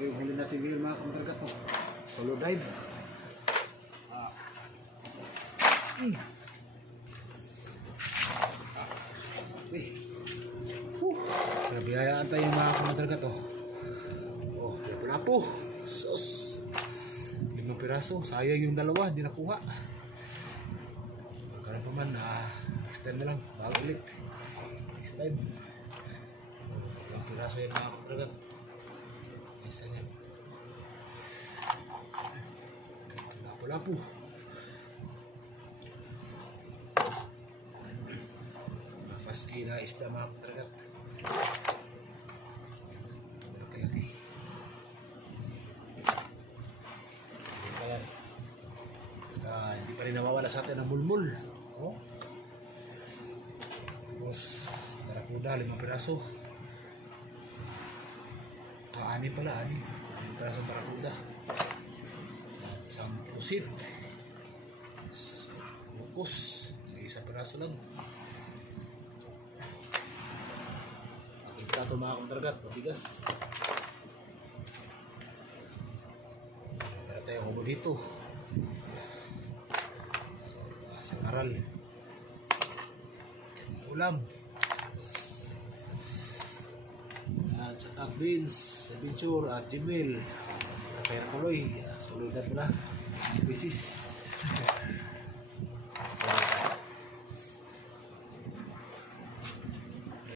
Ito yung huli natin ngayon mga kamandargat to. Solo dive. Nabiyayaan tayo mga kamandargat to. Oh, wala po. Sos. 5 piraso. Sayang yung dalawa, hindi nakuha. Magkaroon pa man, next time na lang. Bago ulit. Next time. 5 piraso yung mga kamandargat. Isa niya. Lapo-lapo. Mas ina isda mga kamandargat. Laki-laki. Ayan. Hindi pa rin nawawala sa atin ang mulmul. Oh. Tapos, barakuda, 5 piraso. 6 pala, 6 piraso barakuda. Isang pusit. Bukos. 1 piraso lang. Kita ito mga kamandargat, mabigas. Para tayo kubo dito. Sa aral. Ulam. At saka beans, adventure at Gmail. Kaya tuloy. Sulidan mo na. Bisis.